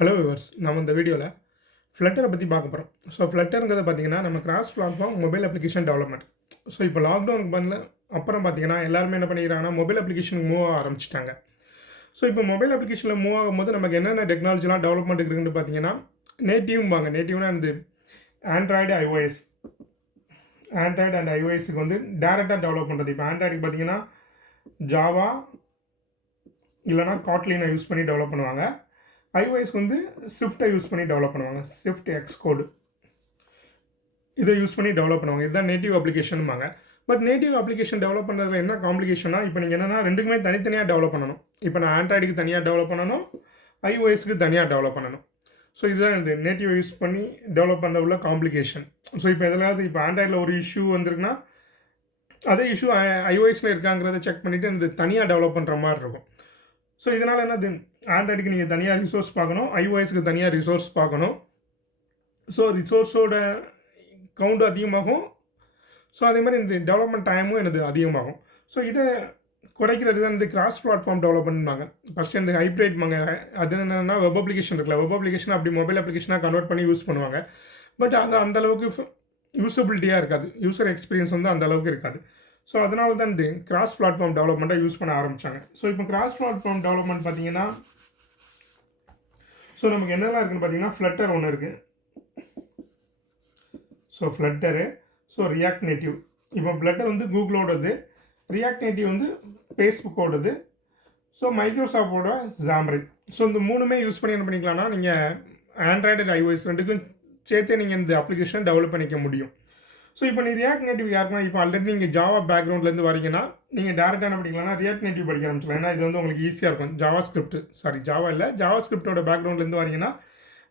Hello viewers, நம்ம இந்த வீடியோவில் ஃப்ளட்டரை பற்றி பார்க்க போகிறோம். ஸோ ஃப்ளட்டருங்கிறது பார்த்திங்கன்னா நம்ம cross platform mobile application development. So இப்போ லாக்டவுனுக்கு பதில் அப்புறம் பார்த்திங்கன்னா எல்லாருமே என்ன பண்ணிக்கிறாங்கன்னா மொபைல் அப்ளிகேஷனுக்கு மூவ் ஆக ஆரம்பிச்சிட்டாங்க. ஸோ இப்போ மொபைல் அப்ளிகேஷனில் மூவ் ஆகும்போது நமக்கு என்னென்ன டெக்னாலஜிலாம் டெவலப்மெண்ட் இருக்குதுன்னு பார்த்தீங்கன்னா நேட்டிவ்னா இந்த ஆண்ட்ராய்டு அண்ட் ஐஓஎஸ்க்கு வந்து டேரெக்டாக டெவலப் பண்ணுறது. இப்போ ஆண்ட்ராய்டுக்கு பார்த்தீங்கன்னா ஜாவா இல்லைனா காட்லினை யூஸ் பண்ணி டெவலப் பண்ணுவாங்க. ஐஓஎஸ்க்கு வந்து ஸ்விஃப்ட்டை யூஸ் பண்ணி டெவலப் பண்ணுவாங்க. ஸ்விஃப்ட் எக்ஸ் கோடு இதை யூஸ் பண்ணி டெவலப் பண்ணுவாங்க. இதுதான் நேட்டிவ் அப்ளிகேஷனுமாங்க. பட் நேட்டிவ் அப்ளிகேஷன் டெவலப் பண்ணுறதுல என்ன காம்ப்ளிகேஷனா, இப்போ நீங்கள் என்னென்னா ரெண்டுக்குமே தனித்தனியாக டெவலப் பண்ணணும். இப்போ நான் ஆண்ட்ராய்டுக்கு தனியாக டெவலப் பண்ணணும், ஐஓஎஸ்க்கு தனியாக டெவலப் பண்ணணும். ஸோ இதுதான் இந்த நேட்டிவ் யூஸ் பண்ணி டெவலப் பண்ண உள்ள காம்ப்ளிகேஷன். ஸோ இப்போ எதனாவது இப்போ ஆண்ட்ராய்டில் ஒரு இஷ்யூ வந்திருக்குன்னா அதே இஷ்யூ ஐஓஎஸில் இருக்காங்கிறத செக் பண்ணிவிட்டு இந்த தனியாக டெவலப் பண்ணுற மாதிரி இருக்கும். ஸோ இதனால் என்னது, ஆண்ட்ராய்டுக்கு நீங்கள் தனியாக ரிசோர்ஸ் பார்க்கணும், ஐஓஎஸ்க்கு தனியாக ரிசோர்ஸ் பார்க்கணும். ஸோ ரிசோர்ஸோட கவுண்ட் அதிகமாகும். ஸோ அதே மாதிரி இந்த டெவலப்மெண்ட் டைமும் எனக்கு அதிகமாகும். ஸோ இதை குறைக்கிறது தான் இந்த கிராஸ் பிளாட்ஃபார்ம் டெவலப்மெண்ட்னாங்க. ஃபஸ்ட்டு இந்த ஹைப்ரிட்மாங்க. அது என்னென்னா வெப் அப்ளிகேஷன் இருக்குல்ல, வெப் அப்ளிகேஷன் அப்படி மொபைல் அப்ளிகேஷனாக கன்வெர்ட் பண்ணி யூஸ் பண்ணுவாங்க. பட் அது அந்தளவுக்கு யூஸபிலிட்டியாக இருக்காது, யூசர் எக்ஸ்பீரியன்ஸ் வந்து அந்தளவுக்கு இருக்காது. ஸோ அதனால தான் இந்த கிராஸ் பிளாட்ஃபார்ம் டெவலப்மெண்ட்டாக யூஸ் பண்ண ஆரம்பித்தாங்க. ஸோ இப்போ கிராஸ் பிளாட்ஃபார்ம் டெவலப்மெண்ட் பார்த்தீங்கன்னா ஸோ நமக்கு என்னெல்லாம் இருக்குன்னு பார்த்தீங்கன்னா ஃப்ளட்டர் ஒன்று இருக்குது. So Flutter, so React Native. இப்போ ஃப்ளட்டர் வந்து கூகுளோடது, ரியாக்ட் நேட்டிவ் வந்து ஃபேஸ்புக்கோடது, ஸோ மைக்ரோசாஃப்டோட ஜாம்ரின். ஸோ இந்த மூணுமே யூஸ் பண்ணி என்ன பண்ணிக்கலாம்னா நீங்கள் ஆண்ட்ராய்டு அண்ட் ஐஓஎஸ் ரெண்டுக்கும் சேர்த்தே நீங்கள் இந்த அப்ளிகேஷன் டெவலப் பண்ணிக்க முடியும். ஸோ இப்போ நீ ரியாக்ட் நேட்டிவ் யாருக்குன்னா, இப்போ ஆல்ரெடி நீங்கள் ஜாவா பேக்ரவுண்ட்லேருந்து வரீங்கன்னா நீங்கள் டேரெக்டாக என்ன பண்ணிக்கலாம்னா ரியாக்ட் நேட்டிவ் படிக்க ஆரம்பிச்சிடலாம். ஏன்னா இது வந்து உங்களுக்கு ஈஸியாக இருக்கும். ஜாவா ஸ்கிரிப்டோட பேக்ரவுண்ட்லேருந்து வரீங்கன்னா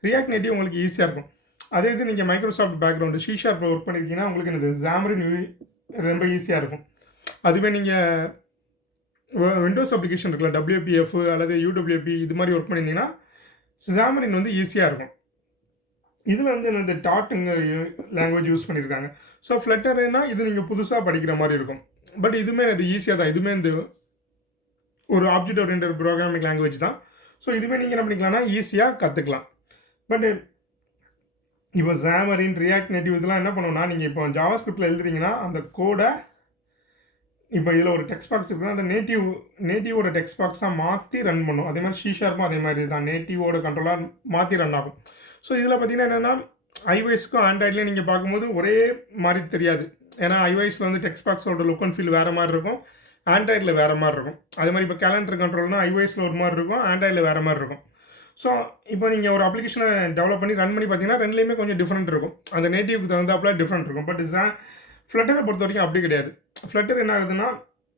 ரியாக்ட் நேட்டிவ் உங்களுக்கு ஈஸியாக இருக்கும். அதே இது நீங்கள் மைக்ரோசாஃப்ட் பேக்ரவுண்டு C# ஒர்க் பண்ணியிருக்கீங்கன்னா உங்களுக்கு எனக்கு ஜாம்ரின் ரொம்ப ஈஸியாக இருக்கும். அதுவே நீங்கள் விண்டோஸ் அப்ளிகேஷன் இருக்குல்ல, WPF அல்லது UWP இது மாதிரி ஒர்க் பண்ணியிருந்தீங்கன்னா ஜாம்ரின் வந்து ஈஸியாக இருக்கும். இதில் வந்து இந்த டாட்டுங்க லாங்குவேஜ் யூஸ் பண்ணியிருக்காங்க. ஸோ ஃப்ளட்டர்னா இது நீங்கள் புதுசாக படிக்கிற மாதிரி இருக்கும். பட் இதுவுமே அது ஈஸியாக தான். இதுவுமே இந்த ஒரு ஆப்ஜெக்ட் ஓரியன்டட் ப்ரோக்ராமிங் லாங்குவேஜ் தான். ஸோ இதுவுமே நீங்கள் என்ன பண்ணிக்கலாம்னா ஈஸியாக கற்றுக்கலாம். பட் இப்போ ஜாமரின், ரியாக்ட் நேட்டிவ் இதெல்லாம் என்ன பண்ணுவோம்னா, நீங்கள் இப்போ ஜாவா ஸ்கிரிப்டில் எழுதுறீங்கன்னா அந்த கோடை இப்போ இதில் ஒரு டெக்ஸ்ட் பாக்ஸ் இருக்குன்னா அந்த நேட்டிவோட டெக்ஸ்ட் பாக்ஸாக மாற்றி ரன் பண்ணும். அதே மாதிரி C# அதே மாதிரி தான் நேட்டிவோட கண்ட்ரோலாக மாற்றி ரன் ஆகும். ஸோ இதில் பார்த்தீங்கன்னா என்னென்னா ஐஓஎஸ்க்கும் ஆண்ட்ராய்ட்லேயும் நீங்கள் பார்க்கும்போது ஒரே மாதிரி தெரியாது. ஏன்னா ஐஓஎஸில் வந்து டெக்ஸ்ட் பாக்ஸோட லுக் அண்ட் ஃபீல் வேறு மாதிரி இருக்கும், ஆண்ட்ராய்டில் வேறு மாதிரி இருக்கும். அதே மாதிரி இப்போ கேலண்டர் கண்ட்ரோல்னால் ஐஓஎஸில் ஒரு மாதிரி இருக்கும், ஆண்ட்ராய்டில் வேறு மாதிரி இருக்கும். ஸோ இப்போ நீங்கள் ஒரு அப்ளிகேஷனை டெவலப் பண்ணி ரன் பண்ணி பார்த்தீங்கன்னா ரெண்டுலேயுமே கொஞ்சம் டிஃப்ரெண்ட் இருக்கும். அந்த நேட்டிவ்க்கு தகுந்தாப்புல டிஃப்ரெண்ட் இருக்கும். பட் ஃப்ளட்டரை பொறுத்த வரைக்கும் அப்படி கிடையாது. ஃப்ளட்டர் என்ன ஆகுதுன்னா,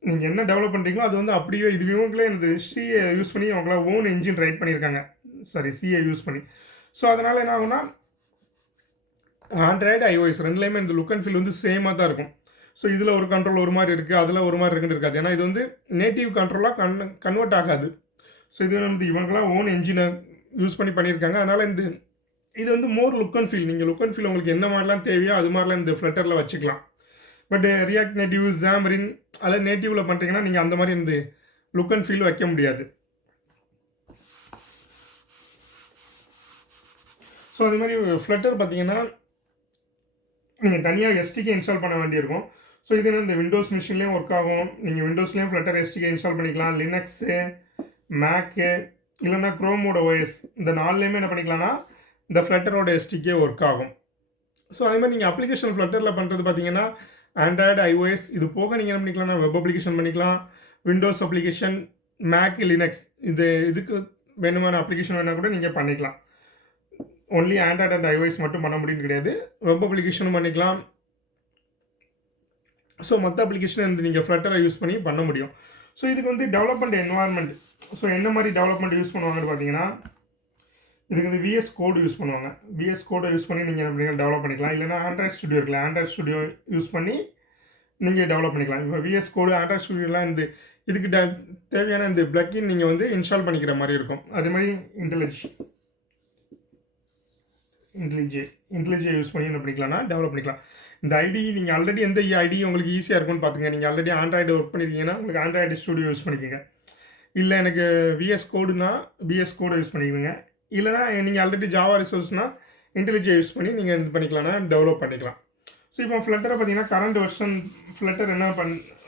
நீங்கள் என்ன டெவலப் பண்ணுறீங்களோ அது வந்து அப்படியே இது இவங்களே இந்த சிஏ யூஸ் பண்ணி அவங்கள ஓன் என்ஜின் ரைட் பண்ணியிருக்காங்க. சிஏ யூஸ் பண்ணி. ஸோ அதனால் என்ன ஆகும்னா ஆண்ட்ராய்டு ஐஓஎஸ் ரெண்டுலேயுமே இந்த லுக் அண்ட் ஃபீல் வந்து சேமாக தான் இருக்கும். ஸோ இதில் ஒரு கண்ட்ரோல் ஒரு மாதிரி இருக்குது, அதில் ஒரு மாதிரி இருக்குன்னு இருக்காது. ஏன்னா இது வந்து நேட்டிவ் கண்ட்ரோலாக கன்வெர்ட் ஆகாது. ஸோ இது வந்து இவங்களாம் ஓன் என்ஜினை யூஸ் பண்ணி பண்ணியிருக்காங்க. அதனால் இது வந்து மோர் லுக் அண்ட் ஃபீல். நீங்கள் லுக் அண்ட் ஃபீல் உங்களுக்கு என்ன மாதிரிலாம் தேவையோ அது மாதிரிலாம் இந்த ஃப்ளட்டரில் வச்சுக்கலாம். பட் ரியாக்ட் நேட்டிவ், ஜாமரின் அல்லது நேட்டிவில் பண்ணுறீங்கன்னா நீங்கள் அந்த மாதிரி இந்த லுக் அண்ட் ஃபீல் வைக்க முடியாது. ஸோ அதே மாதிரி ஃப்ளட்டர் பார்த்தீங்கன்னா நீங்கள் தனியாக SDK இன்ஸ்டால் பண்ண வேண்டியிருக்கும். ஸோ இது இந்த விண்டோஸ் மிஷின்லேயும் ஒர்க் ஆகும். நீங்கள் விண்டோஸ்லேயும் ஃப்ளட்டர் SDK இன்ஸ்டால் பண்ணிக்கலாம். லினக்ஸு, மேக்கு இல்லைனா க்ரோமோட OS இந்த 4லேயுமே என்ன பண்ணிக்கலாம்னா இந்த ஃப்ளட்டரோட SDK ஒர்க் ஆகும். ஸோ அதே மாதிரி நீங்கள் அப்ளிகேஷன் ஃப்ளட்டரில் பண்ணுறது பார்த்தீங்கன்னா ஆண்ட்ராய்டு, ஐஓஎஸ் இது போக நீங்கள் என்ன பண்ணிக்கலாம்னா வெப் அப்ளிகேஷன் பண்ணிக்கலாம், விண்டோஸ் அப்ளிகேஷன், மேக், லினக்ஸ் இதுக்கு வேணுமான அப்ளிகேஷன் வேணால் கூட நீங்கள் பண்ணிக்கலாம். ஒன்லி ஆண்ட்ராய்டு அண்ட் ஐஓஎஸ் மட்டும் பண்ண முடியும்னு கிடையாது, வெப் அப்ளிகேஷனும் பண்ணிக்கலாம். ஸோ மற்ற அப்ளிகேஷன் வந்து நீங்கள் ஃப்ளட்டரை யூஸ் பண்ணி பண்ண முடியும். ஸோ இதுக்கு வந்து டெவலப்மெண்ட் என்வாயர்மெண்ட், ஸோ என்ன மாதிரி டெவலப்மெண்ட் யூஸ் பண்ணுவாங்கன்னு பார்த்தீங்கன்னா இதுக்கு வந்து VS கோடு யூஸ் பண்ணுவாங்க. VS கோடை யூஸ் பண்ணி நீங்கள் என்ன டெவலப் பண்ணிக்கலாம். இல்லைனா ஆண்ட்ராய்ட் ஸ்டுடியோ இருக்குல்ல, ஆண்ட்ராய்ட் ஸ்டுடியோ யூஸ் பண்ணி நீங்கள் டெவலப் பண்ணிக்கலாம். இப்போ VS கோடு, ஆண்ட்ராய்ட் ஸ்டுடியோலாம் இதுக்கு தேவையான இந்த பிளக்கின் நீங்கள் வந்து இன்ஸ்டால் பண்ணிக்கிற மாதிரி இருக்கும். அதே மாதிரி IntelliJ யூஸ் பண்ணி என்ன பண்ணிக்கலாம்னா டெவலப் பண்ணிக்கலாம். இந்த ஐடி நீங்கள் ஆல்ரெடி எந்த ஐடி உங்களுக்கு ஈஸியாக இருக்கும்னு பார்த்துங்க. நீங்கள் ஆல்ரெடி ஆண்ட்ராய்டு ஒர்க் பண்ணியிருக்கீங்கன்னா உங்களுக்கு ஆண்ட்ராய்டு ஸ்டுடியோ யூஸ் பண்ணிக்கோங்க. இல்லை எனக்கு VS கோடுனா VS கோடை யூஸ் பண்ணிக்கோங்க. இல்லைனா நீங்கள் ஆல்ரெடி ஜாவா ரிசோர்ஸ்னால் IntelliJ யூஸ் பண்ணி நீங்கள் இது பண்ணிக்கலாம்னா டெவலப் பண்ணிக்கலாம். ஸோ இப்போ ஃப்ளட்டரை பார்த்தீங்கன்னா கரண்ட் வெர்ஷன் ஃப்ளட்டர் என்ன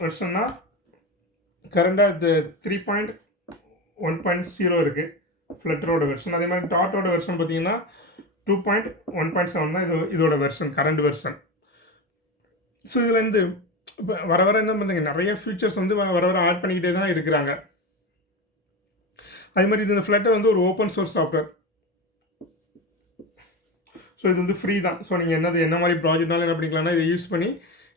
வெர்ஷன்னா கரண்டாக இது 3.1.0 இருக்குது ஃப்ளட்டரோட வெர்ஷன். அதே மாதிரி டாட்டோட வெர்ஷன் பார்த்தீங்கன்னா 2.1.7 தான் இதோட வெர்ஷன், கரண்ட் வெர்ஷன். ஸோ இதுலேருந்து இப்போ வர வர என்ன பண்ணுங்க, நிறைய ஃபீச்சர்ஸ் வந்து வர வர ஆட் பண்ணிக்கிட்டே தான் இருக்கிறாங்க. அதே மாதிரி இது இந்த ஃப்ளட்டர் வந்து ஒரு ஓப்பன் சோர்ஸ் சாஃப்ட்வேர். ஸோ இது வந்து ஃப்ரீ தான். ஸோ நீங்கள் என்ன மாதிரி ப்ராஜெக்ட்னாலும் என்ன பண்ணிக்கலாம்னா இதை யூஸ் பண்ணி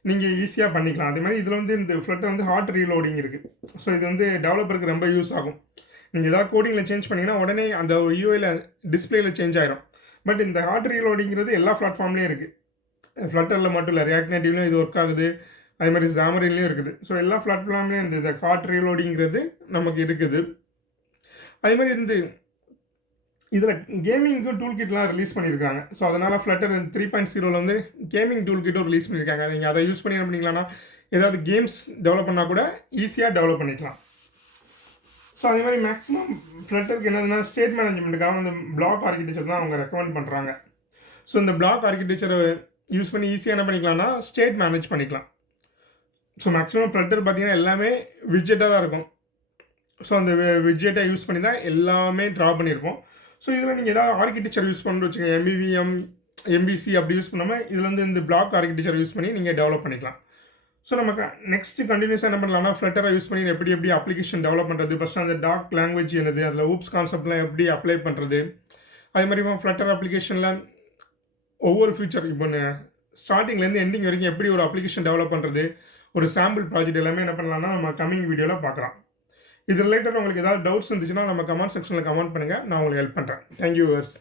நீங்கள் ஈஸியாக பண்ணிக்கலாம். அதே மாதிரி இதில் வந்து இந்த ஃப்ளட்டர் வந்து ஹாட் ரீலோடிங் இருக்குது. ஸோ இது வந்து டெவலப்பருக்கு ரொம்ப யூஸ் ஆகும். நீங்கள் ஏதாவது கோடிங்கில் சேஞ்ச் பண்ணிங்கன்னா உடனே அந்த யூஐயில் டிஸ்பிளேயில் சேஞ்ச் ஆகிடும். பட் இந்த ஹாட் ரீலோடிங்கிறது எல்லா பிளாட்ஃபார்ம்லேயும் இருக்குது. ஃப்ளட்டரில் மட்டும் இல்லை, ரியாக்ட் நேட்டிவ்லையும் இது ஒர்க் ஆகுது, அதே மாதிரி ஜாமரின்லேயும் இருக்குது. ஸோ எல்லா பிளாட்ஃபார்ம்லேயும் இந்த ஹாட் ரீலோடிங்கிறது நமக்கு இருக்குது. அதே மாதிரி இதில் கேமிங்க்கு டூல் கிட்லாம் ரிலீஸ் பண்ணியிருக்காங்க. ஸோ அதனால் ஃப்ளட்டர் 3.0 வந்து கேமிங் டூல் கிட்டும் ரிலீஸ் பண்ணியிருக்காங்க. நீங்கள் அதை யூஸ் பண்ணி என்ன பண்ணிக்கலாம்னா ஏதாவது கேம்ஸ் டெவலப் பண்ணால் கூட ஈஸியாக டெவலப் பண்ணிக்கலாம். ஸோ அதே மாதிரி மேக்ஸிமம் ஃப்ளட்டருக்கு என்னதுன்னா ஸ்டேட் மேனேஜ்மெண்ட்டுக்காக வந்து BLoC ஆர்கிடெக்சர் தான் அவங்க ரெக்கமெண்ட் பண்ணுறாங்க. ஸோ இந்த BLoC ஆர்கிடெக்சரை யூஸ் பண்ணி ஈஸியாக என்ன பண்ணிக்கலாம்னா ஸ்டேட் மேனேஜ் பண்ணிக்கலாம். ஸோ மேக்ஸிமம் ஃப்ளட்டர் பார்த்தீங்கன்னா எல்லாமே விட்ஜெட்டாக தான் இருக்கும். ஸோ அந்த விட்ஜெட்டை யூஸ் பண்ணி தான் எல்லாமே ட்ரா பண்ணியிருப்போம். ஸோ இதில் நீங்கள் ஏதாவது ஆர்கிடெக்சர் யூஸ் பண்ணி வச்சுக்கோங்க, MVVM, MVC அப்படி யூஸ் பண்ணாமல் இதில் வந்து இந்த BLoC ஆர்கிடெக்சர் யூஸ் பண்ணி நீங்கள் டெவலப் பண்ணிக்கலாம். ஸோ நமக்கு நெக்ஸ்ட் கண்டினியூஸாக என்ன பண்ணலாம்னா ஃப்ளட்டரை யூஸ் பண்ணி எப்படி அப்ளிகேஷன் டெவலப் பண்ணுறது, ஃபஸ்ட்டு அந்த டாக் லாங்குவேஜ் என்னது, அதில் ஊப்ஸ் கான்செப்ட்லாம் எப்படி அப்ளை பண்ணுறது, அதே மாதிரி ஃப்ளட்டர் அப்ளிகேஷனில் ஒவ்வொரு ஃபீச்சர் இப்போ ஸ்டார்டிங்லேருந்து எண்டிங் வரைக்கும் எப்படி ஒரு அப்ளிகேஷன் டெவலப் பண்ணுறது, ஒரு சாம்பிள் ப்ராஜெக்ட் எல்லாமே என்ன பண்ணலாம்னா நம்ம கம்மிங் வீடியோவில் பார்க்கலாம். இது ரிலேட்டட் உங்களுக்கு ஏதாவது டவுட்ஸ் இருந்துச்சுன்னா நம்ம கமெண்ட் செக்ஷனில் கமெண்ட் பண்ணுங்கள், நான் உங்களுக்கு ஹெல்ப் பண்ணுறேன். Thank you viewers.